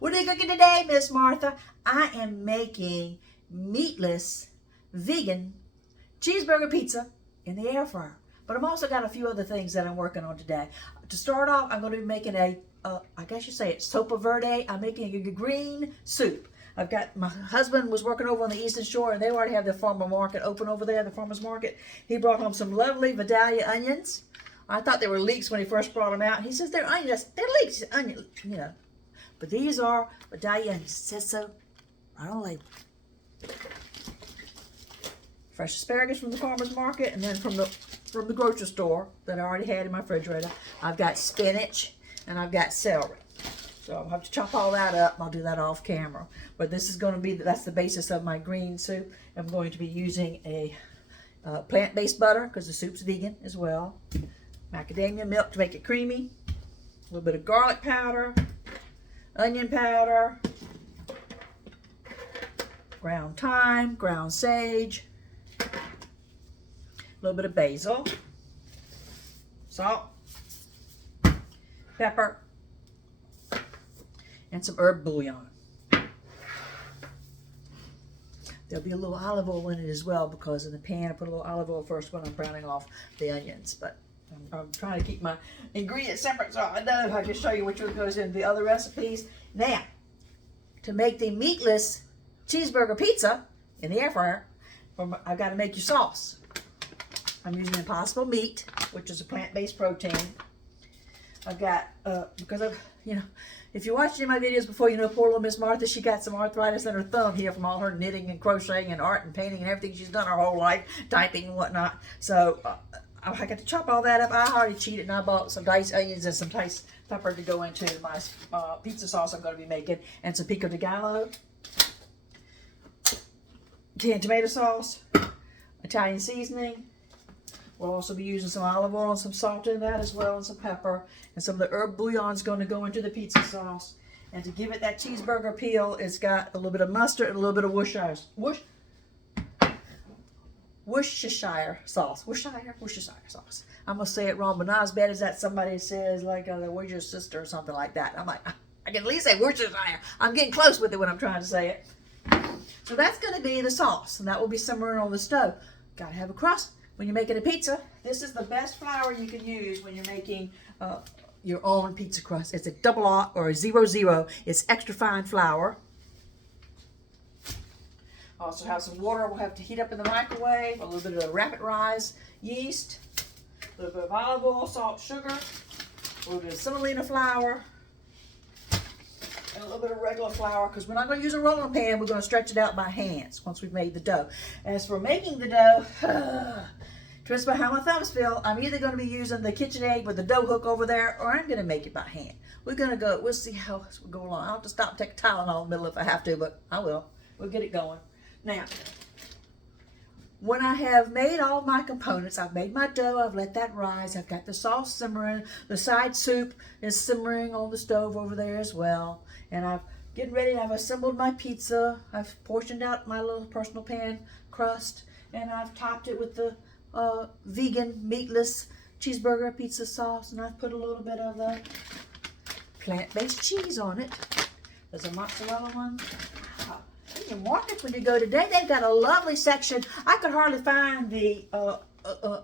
What are you cooking today, Miss Martha? I am making meatless, vegan cheeseburger pizza in the air fryer. But I've also got a few other things that I'm working on today. To start off, I'm going to be making I guess you say it's Sopa Verde. I'm making a green soup. I've got, my husband was working over on the Eastern Shore, and they already have the farmer market open over there, the farmer's market. He brought home some lovely Vidalia onions. I thought they were leeks when he first brought them out. He says they're onions. They're leeks, onion, you know. But these are Vidalia onions. It says so right on the label. Fresh asparagus from the farmer's market, and then from the grocery store that I already had in my refrigerator. I've got spinach, and I've got celery. So I'll have to chop all that up, and I'll do that off camera. But this is going to be, that's the basis of my green soup. I'm going to be using a plant-based butter, because the soup's vegan as well. Macadamia milk to make it creamy. A little bit of garlic powder, onion powder, ground thyme, ground sage, a little bit of basil, salt, pepper, and some herb bouillon. There'll be a little olive oil in it as well, because in the pan I put a little olive oil first when I'm browning off the onions. But I'm trying to keep my ingredients separate so I know I can show you which one goes in the other recipes. Now, to make the meatless cheeseburger pizza in the air fryer, I've got to make your sauce. I'm using Impossible Meat, which is a plant-based protein. I've got, because I've, if you watched any of my videos before, you know poor little Miss Martha, she got some arthritis in her thumb here from all her knitting and crocheting and art and painting and everything she's done her whole life, typing and whatnot. So I got to chop all that up. I already cheated and I bought some diced onions and some diced pepper to go into my pizza sauce I'm going to be making, and some pico de gallo, canned tomato sauce, Italian seasoning. We'll also be using some olive oil and some salt in that as well, and some pepper. And some of the herb bouillon is going to go into the pizza sauce. And to give it that cheeseburger appeal, it's got a little bit of mustard and a little bit of Worcestershire sauce. Worcestershire sauce. I'm going to say it wrong, but not as bad as that somebody says, like, where's your sister or something like that. I'm like, I can at least say Worcestershire. I'm getting close with it when I'm trying to say it. So that's going to be the sauce, and that will be simmering on the stove. Got to have a crust. When you're making a pizza, this is the best flour you can use when you're making your own pizza crust. It's a double aught or a 00. It's extra fine flour. Also have some water we'll have to heat up in the microwave. A little bit of rapid rise yeast. A little bit of olive oil, salt, sugar. A little bit of semolina flour. And a little bit of regular flour, because we're not going to use a rolling pan. We're going to stretch it out by hands once we've made the dough. As for making the dough, depends on how my thumbs feel. I'm either going to be using the KitchenAid with the dough hook over there, or I'm going to make it by hand. We'll see how we go along. I'll have to stop and take a Tylenol in the middle if I have to, but I will. We'll get it going. Now, when I have made all my components, I've made my dough, I've let that rise, I've got the sauce simmering, the side soup is simmering on the stove over there as well, and I'm getting ready. I've assembled my pizza, I've portioned out my little personal pan crust, and I've topped it with the vegan, meatless cheeseburger pizza sauce, and I've put a little bit of the plant-based cheese on it. There's a mozzarella one. In the market when you go today, they've got a lovely section. I could hardly find the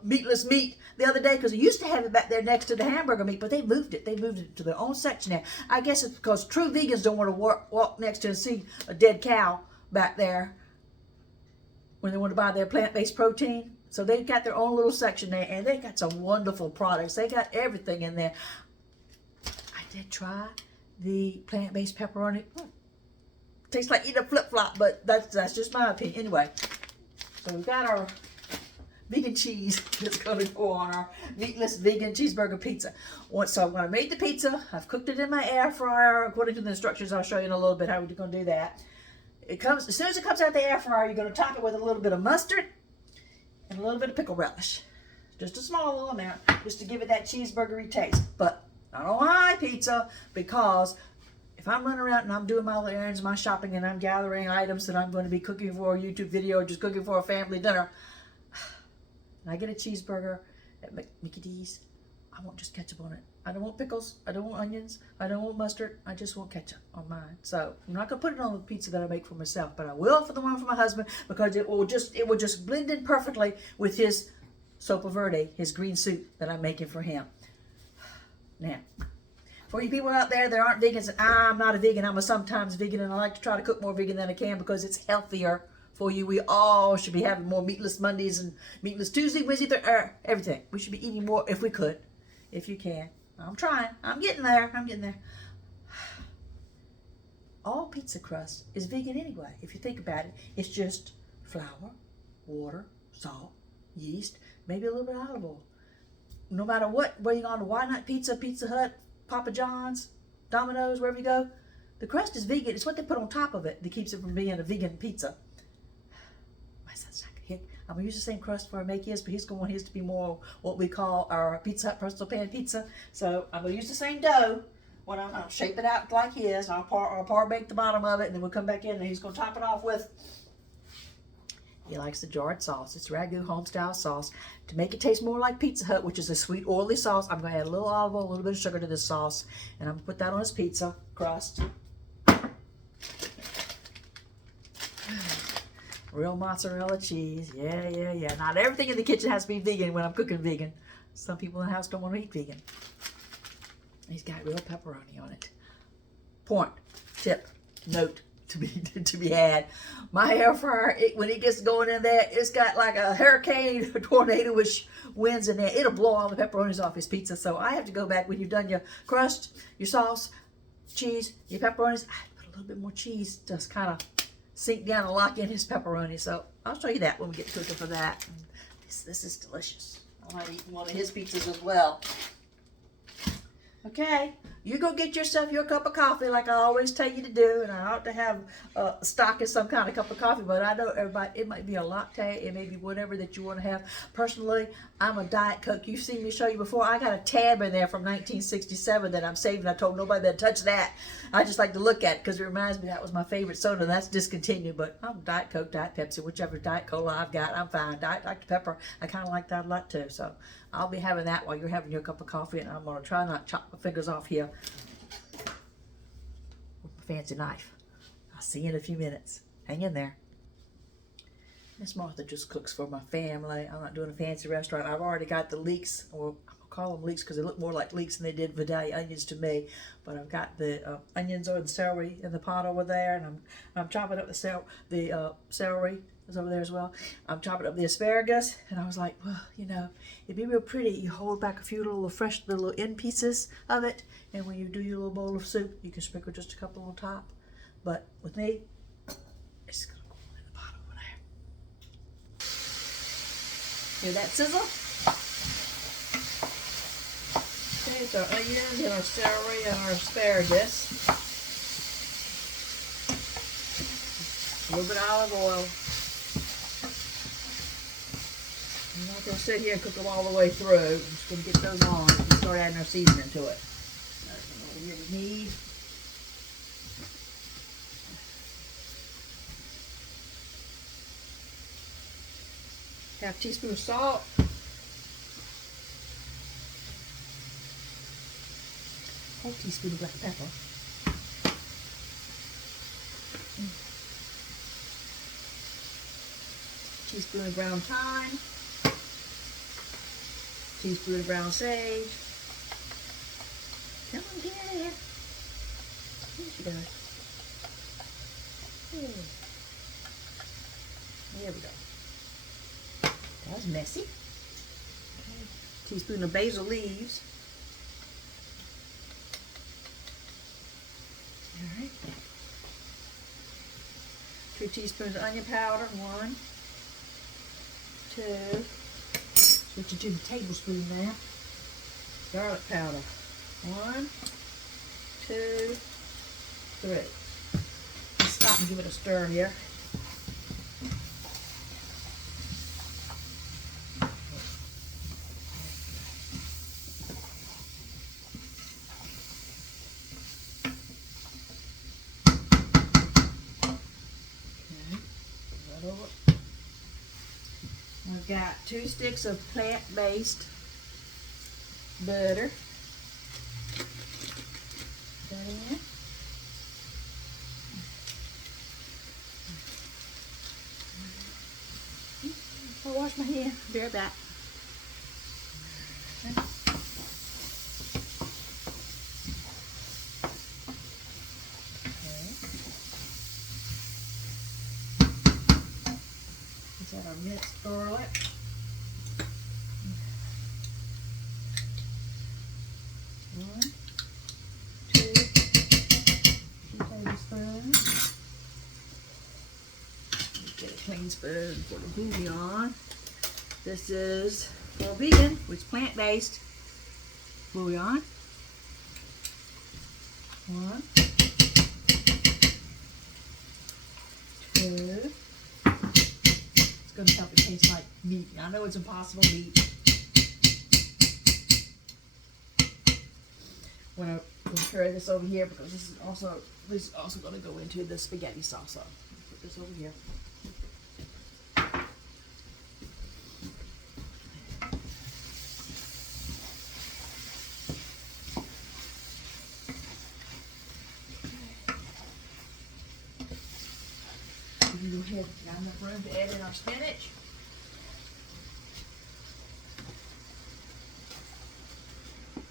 meatless meat the other day, because they used to have it back there next to the hamburger meat, but they moved it. They moved it to their own section now. I guess it's because true vegans don't want to walk next to and see a dead cow back there when they want to buy their plant-based protein. So they've got their own little section there, and they got some wonderful products. They got everything in there. I did try the plant-based pepperoni. Tastes like eating a flip-flop, but that's just my opinion. Anyway, so we've got our vegan cheese that's going to go on our meatless vegan cheeseburger pizza. So when I made the pizza, I've cooked it in my air fryer. According to the instructions, I'll show you in a little bit how we're going to do that. As soon as it comes out the air fryer, you're going to top it with a little bit of mustard and a little bit of pickle relish. Just a small little amount, just to give it that cheeseburgery taste. But not on my pizza, because if I'm running around and I'm doing my little errands, my shopping, and I'm gathering items that I'm going to be cooking for a YouTube video or just cooking for a family dinner, and I get a cheeseburger at Mickey D's, I want just ketchup on it. I don't want pickles. I don't want onions. I don't want mustard. I just want ketchup on mine. So I'm not gonna put it on the pizza that I make for myself, but I will for the one for my husband because it will just blend in perfectly with his Sopa Verde, his green soup that I'm making for him. Now, for you people out there that aren't vegans, I'm not a vegan. I'm a sometimes vegan, and I like to try to cook more vegan than I can because it's healthier for you. We all should be having more meatless Mondays and meatless Tuesday, Wednesday, everything. We should be eating more if we could, if you can. I'm trying. I'm getting there. I'm getting there. All pizza crust is vegan anyway. If you think about it, it's just flour, water, salt, yeast, maybe a little bit of olive oil. No matter what, whether you're on to Why Not Pizza, Pizza Hut, Papa John's, Domino's, wherever you go, the crust is vegan. It's what they put on top of it that keeps it from being a vegan pizza. My son's not gonna hit. I'm gonna use the same crust for I make his, but he's gonna want his to be more what we call our Pizza Hut personal pan pizza. So I'm gonna use the same dough when I'll shape it out like his. I'll par bake the bottom of it, and then we'll come back in, and he's gonna top it off with. He likes the jarred sauce. It's Ragu home-style sauce. To make it taste more like Pizza Hut, which is a sweet, oily sauce, I'm going to add a little olive oil, a little bit of sugar to this sauce, and I'm going to put that on his pizza crust. Real mozzarella cheese. Yeah, yeah, yeah. Not everything in the kitchen has to be vegan when I'm cooking vegan. Some people in the house don't want to eat vegan. He's got real pepperoni on it. Point, tip, note to be had. My air fryer, when it gets going in there, it's got like a hurricane, tornado-ish winds in there. It'll blow all the pepperonis off his pizza. So I have to go back when you've done your crust, your sauce, cheese, your pepperonis. I put a little bit more cheese, just kind of sink down and lock in his pepperoni. So I'll show you that when we get cooking for that. This is delicious. I might eat one of his pizzas as well. Okay, you go get yourself your cup of coffee like I always tell you to do, and I ought to have stock in some kind of cup of coffee, but I know everybody, it might be a latte, it may be whatever that you want to have. Personally, I'm a Diet Coke. You've seen me show you before. I got a tab in there from 1967 that I'm saving. I told nobody to touch that. I just like to look at it because it reminds me that was my favorite soda, and that's discontinued, but I'm Diet Coke, Diet Pepsi, whichever Diet Cola I've got, I'm fine. Diet Dr. Pepper, I kind of like that a lot too, so I'll be having that while you're having your cup of coffee, and I'm going to try not to chop my fingers off here with my fancy knife. I'll see you in a few minutes. Hang in there. Miss Martha just cooks for my family. I'm not doing a fancy restaurant. I've already got the leeks, or I'm going to call them leeks because they look more like leeks than they did Vidalia onions to me. But I've got the onions or the celery in the pot over there, and I'm chopping up the celery. Is over there as well. I'm chopping up the asparagus, and I was like, well, you know, it'd be real pretty. You hold back a few little fresh little end pieces of it, and when you do your little bowl of soup, you can sprinkle just a couple on top. But with me, it's gonna go in the pot over there. Hear that sizzle? Okay, so our onions and our celery and our asparagus. A little bit of olive oil. I'm not going to sit here and cook them all the way through. I'm just going to get those on and start adding our seasoning to it. That's what we need. Half teaspoon of salt. Whole teaspoon of black pepper. Teaspoon of ground thyme. Teaspoon of brown sage. Come on, get here. Here she goes. There we go. That was messy. Okay. Teaspoon of basil leaves. All right. 2 teaspoons of onion powder. 1, 2. Switch it to the tablespoon now. Garlic powder. 1, 2, 3. Let's stop and give it a stir here. I've got 2 sticks of plant-based butter. in. I'll wash my hand. Be right back. Let's add our minced garlic. One, two tablespoons. Get a clean spoon for the bouillon. This is for vegan, which is plant-based bouillon. One, two. It's going to help it taste like meat. I know it's impossible meat. When I carry this over here because this is also going to go into the spaghetti salsa. Put this over here. We can go ahead and got enough room to add in our spinach.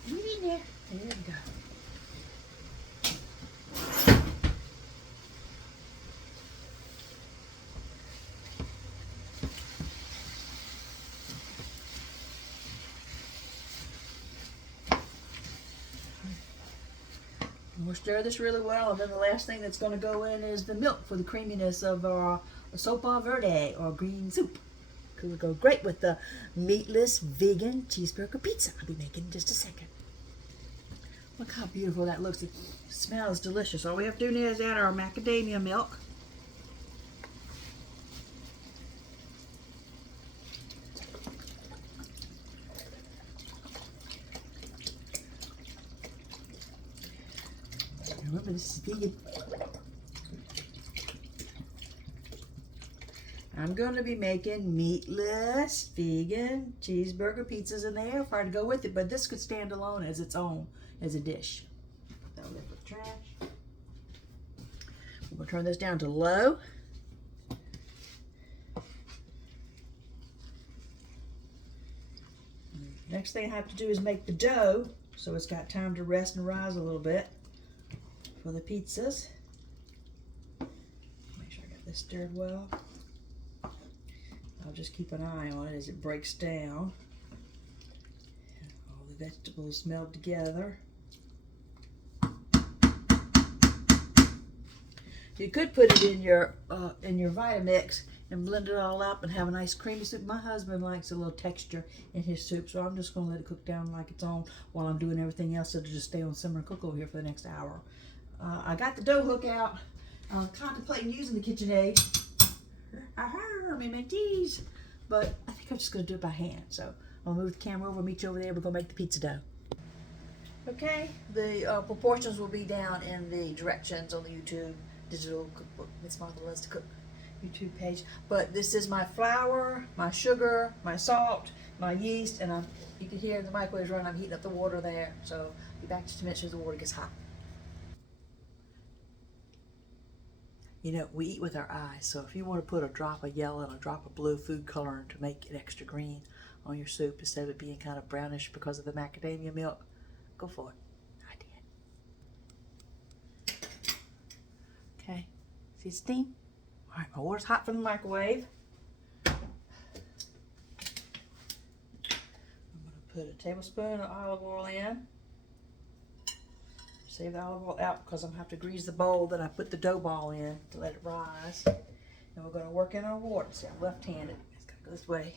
Get in there. There we go. We'll stir this really well, and then the last thing that's going to go in is the milk for the creaminess of our Sopa Verde, or green soup. It will go great with the meatless vegan cheeseburger pizza I'll be making in just a second. Look how beautiful that looks. It smells delicious. All we have to do now is add our macadamia milk. Remember, this is vegan. I'm going to be making meatless vegan cheeseburger pizzas in the air fryer to go with it, but this could stand alone as its own, as a dish. Put that with the trash. We're going to turn this down to low. Next thing I have to do is make the dough so it's got time to rest and rise a little bit for the pizzas. Make sure I got this stirred well. I'll just keep an eye on it as it breaks down. All the vegetables meld together. You could put it in your Vitamix and blend it all up and have a nice creamy soup. My husband likes a little texture in his soup, so I'm just going to let it cook down like its own while I'm doing everything else. It'll just stay on simmer and cook over here for the next hour. I got the dough hook out. Contemplating using the KitchenAid. I may make these, but I think I'm just going to do it by hand. So I'll move the camera over, meet you over there. We're going to make the pizza dough. Okay, the proportions will be down in the directions on the YouTube digital cookbook. It's Martha's to Cook YouTube page. But this is my flour, my sugar, my salt, my yeast, and you can hear the microwave running. I'm heating up the water there. So I'll be back just to make sure the water gets hot. You know, we eat with our eyes, so if you want to put a drop of yellow and a drop of blue food coloring to make it extra green on your soup instead of it being kind of brownish because of the macadamia milk, go for it. I did. Okay, see the steam? All right, my water's hot from the microwave. I'm going to put a tablespoon of olive oil in. Save the olive oil out because I'm going to have to grease the bowl that I put the dough ball in to let it rise. And we're going to work in our water. See, I'm left-handed. It's got to go this way.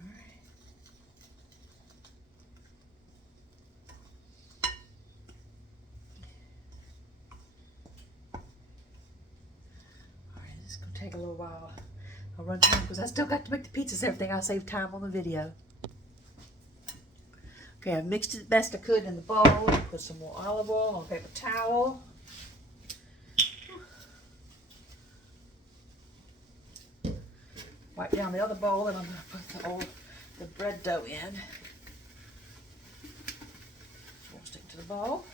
All right. All right, this is going to take a little while. I'll run time because I still got to make the pizzas and everything. I'll save time on the video. Okay, I mixed it the best I could in the bowl. Put some more olive oil on a paper towel. Wipe down the other bowl, and I'm going to put the bread dough in. Won't stick to the bowl.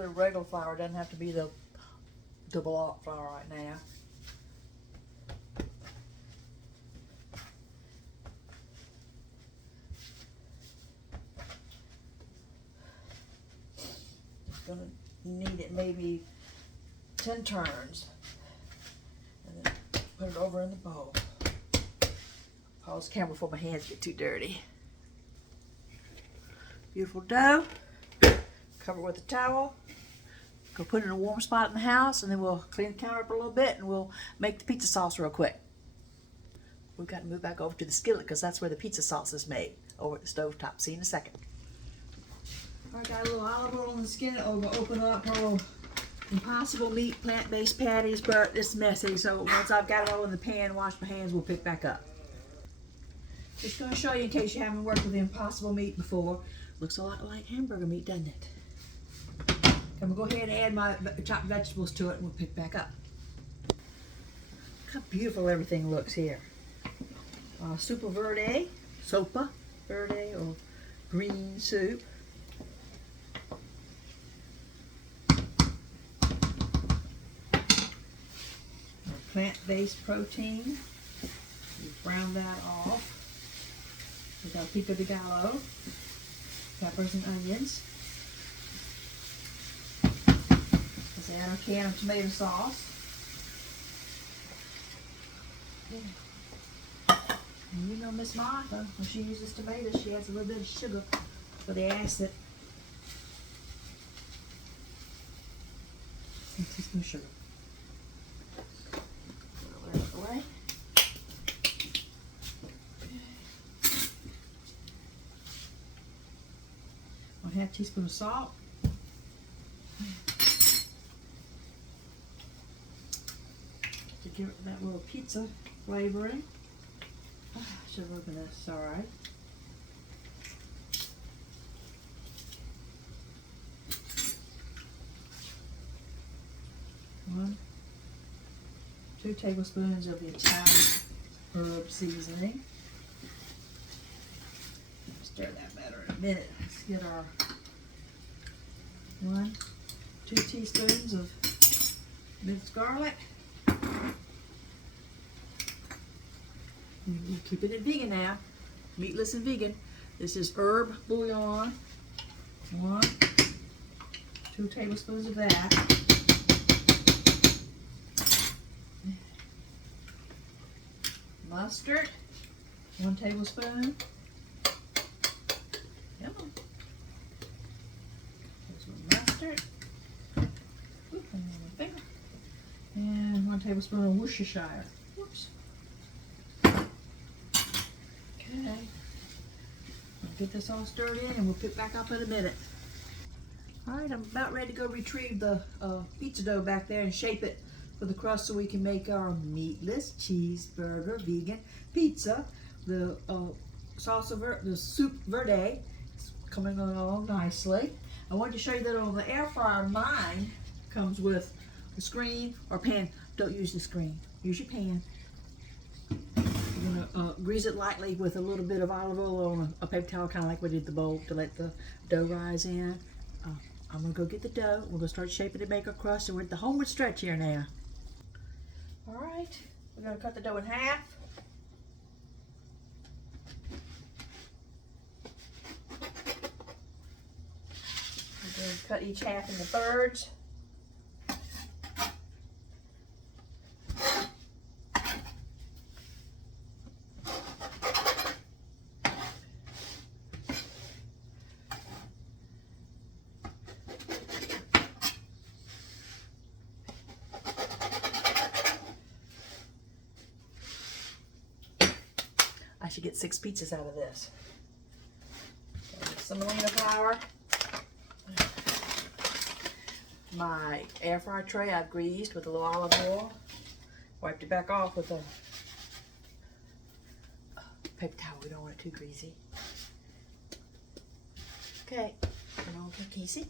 bit of regular flour. It doesn't have to be the block flour right now. Gonna need it maybe 10 turns, and then put it over in the bowl. Pause the camera before my hands get too dirty. Beautiful dough. Cover it with a towel. Go put it in a warm spot in the house, and then we'll clean the counter up a little bit, and we'll make the pizza sauce real quick. We've got to move back over to the skillet because that's where the pizza sauce is made, over at the stove top. See you in a second. Alright, got a little olive oil in the skillet. We'll open up our little Impossible Meat plant-based patties, but it's messy, so once I've got it all in the pan, wash my hands, we'll pick back up. Just going to show you in case you haven't worked with Impossible Meat before. Looks a lot like hamburger meat, doesn't it? And we'll go ahead and add my chopped vegetables to it, and we'll pick back up. Look how beautiful everything looks here. Sopa Verde, or green soup. Plant-based protein. We brown that off. We got pico de gallo, peppers and onions. Let's add our can of tomato sauce. And you know Miss Martha, when she uses tomatoes, she adds a little bit of sugar for the acid. And a teaspoon of sugar. Away. 1/2 teaspoon of salt. To give it that little pizza flavoring. Should have opened this, alright. One, 2 tablespoons of the Italian herb seasoning. Stir that batter in a minute. Let's get our 2 teaspoons of minced garlic. We're keeping it vegan now. Meatless and vegan. This is herb bouillon. 2 tablespoons of that. Mustard, 1 tablespoon. Come on. There's some mustard. Oop, and 1 tablespoon of Worcestershire. Whoops. Okay. I'll get this all stirred in, and we'll pick back up in a minute. All right, I'm about ready to go retrieve the pizza dough back there and shape it for the crust so we can make our meatless cheeseburger vegan pizza. The the Sopa Verde is coming along nicely. I wanted to show you that on the air fryer, mine comes with the screen or pan. Don't use the screen. Use your pan. You're gonna grease it lightly with a little bit of olive oil on a paper towel, kind of like we did the bowl, to let the dough rise in. I'm gonna go get the dough. We're gonna start shaping it, make our crust, and we're at the homeward stretch here now. All right, we're gonna cut the dough in half. We're gonna cut each half into thirds. I should get 6 pizzas out of this. Semolina flour. My air fryer tray I've greased with a little olive oil. Wiped it back off with a paper towel. We don't want it too greasy. Okay, turn on the casey.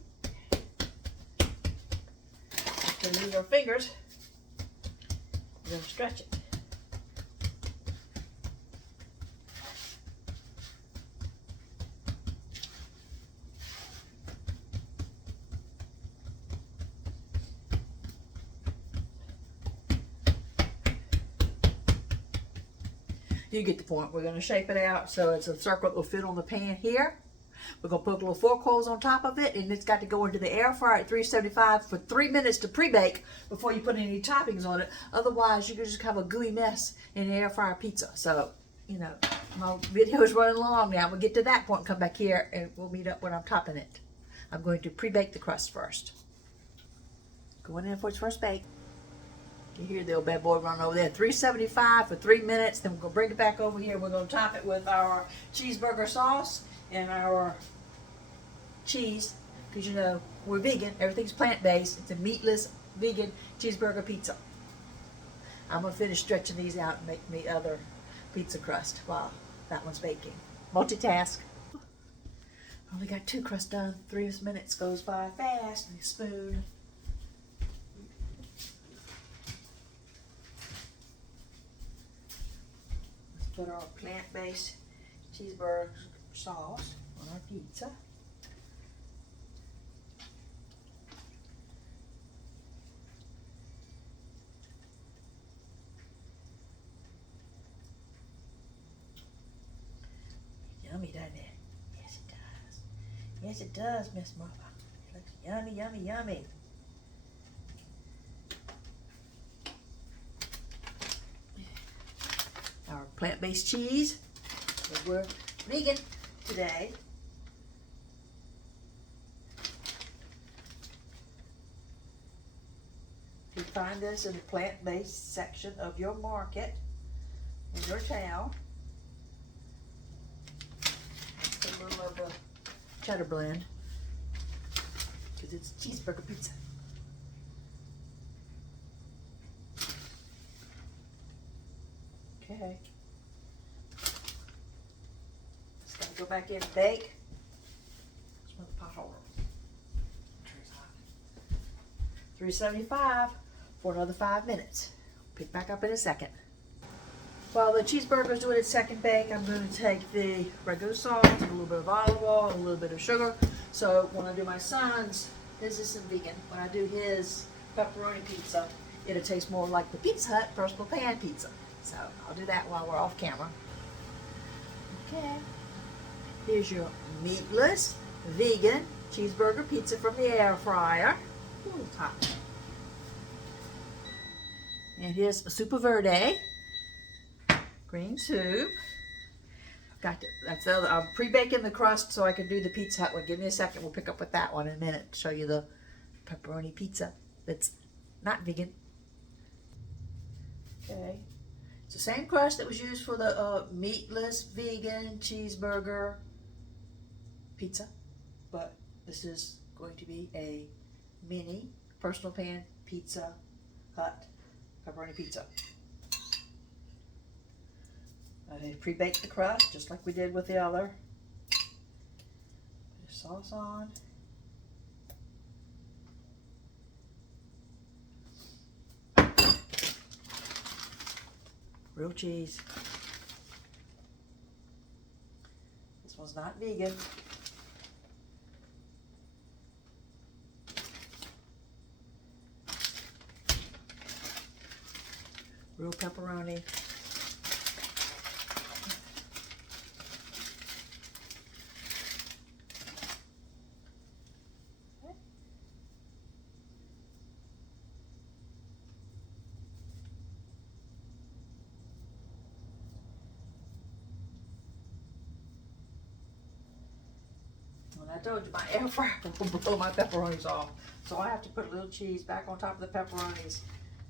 After we use our fingers, we're going to stretch it. You get the point. We're going to shape it out so it's a circle that will fit on the pan here. We're going to put little fork holes on top of it, and it's got to go into the air fryer at 375 for 3 minutes to pre-bake before you put any toppings on it. Otherwise, you can just have a gooey mess in the air fryer pizza. So, you know, my video is running long now. We'll get to that point and come back here, and we'll meet up when I'm topping it. I'm going to pre-bake the crust first. Going in for its first bake. You hear the old bad boy run over there. 375 for 3 minutes. Then we're going to bring it back over here. We're going to top it with our cheeseburger sauce and our cheese, because you know we're vegan. Everything's plant-based. It's a meatless vegan cheeseburger pizza. I'm going to finish stretching these out and make me other pizza crust while that one's baking. Multitask. Only got 2 crusts done. 3 minutes goes by fast. And a spoon. Let's put our plant-based cheeseburger sauce on our pizza. Yummy, doesn't it? Yes, it does. Yes, it does, Miss Mama. It looks yummy, yummy, yummy. Our plant-based cheese. We're vegan today. You find this in the plant-based section of your market in your town. A little of the cheddar blend because it's cheeseburger pizza. Okay. Just gotta go back in and bake. Smell the pot holder. 375 for another 5 minutes. Pick back up in a second. While the cheeseburger is doing its second bake, I'm going to take the regular salt, a little bit of olive oil, a little bit of sugar. So when I do my son's, his isn't vegan, when I do his pepperoni pizza, it'll taste more like the Pizza Hut personal pan pizza. So I'll do that while we're off camera. Okay. Here's your meatless, vegan cheeseburger pizza from the air fryer. Ooh, hot. And here's a Sopa Verde green soup. That's the other. I'm pre-baking the crust so I can do the Pizza Hut one. Give me a second. We'll pick up with that one in a minute to show you the pepperoni pizza that's not vegan. Okay. It's the same crust that was used for the meatless vegan cheeseburger pizza, but this is going to be a mini personal pan Pizza Hut pepperoni pizza. I pre-baked the crust just like we did with the other. Put the sauce on. Real cheese. This one's not vegan. Real pepperoni. I told you my air fryer will blow my pepperonis off. So I have to put a little cheese back on top of the pepperonis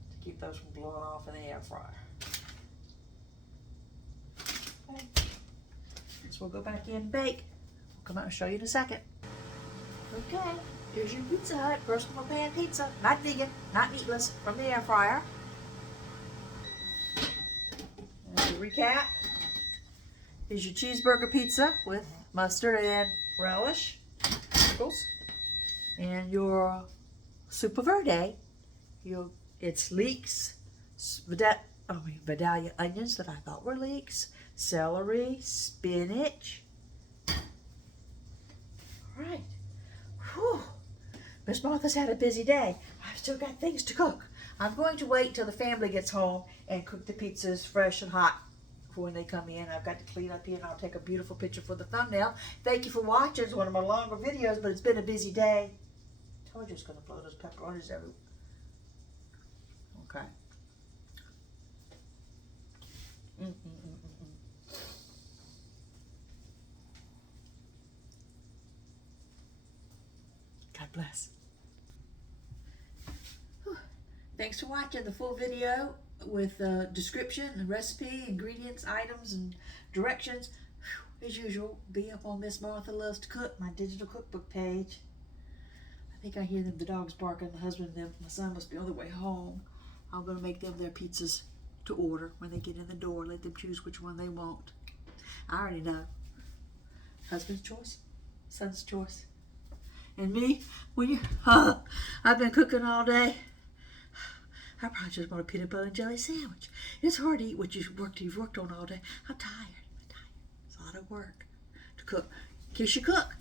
to keep those from blowing off in the air fryer. Okay. So we'll go back in and bake. We'll come out and show you in a second. Okay, here's your Pizza Hut personal pan pizza. Not vegan, not meatless, from the air fryer. And to recap, here's your cheeseburger pizza with mustard and relish, pickles, and your Sopa Verde. It's leeks, Vidalia onions that I thought were leeks, celery, spinach. All right. Whew. Miss Martha's had a busy day. I've still got things to cook. I'm going to wait till the family gets home and cook the pizzas fresh and hot for when they come in. I've got to clean up here, and I'll take a beautiful picture for the thumbnail. Thank you for watching. It's one of my longer videos, but it's been a busy day. I told you it's going to blow those pepperonis everywhere. Okay. God bless. Whew. Thanks for watching the full video with description and recipe, ingredients, items, and directions. Whew. As usual, be up on Miss Martha Loves to Cook, my digital cookbook page. I think I hear the dogs barking. My husband and them, my son must be on their way home. I'm going to make them their pizzas to order when they get in the door. Let them choose which one they want. I already know. Husband's choice, son's choice. And me, when you, I've been cooking all day. I probably just want a peanut butter and jelly sandwich. It's hard to eat what you've worked on all day. I'm tired. It's a lot of work to cook. In case you cook.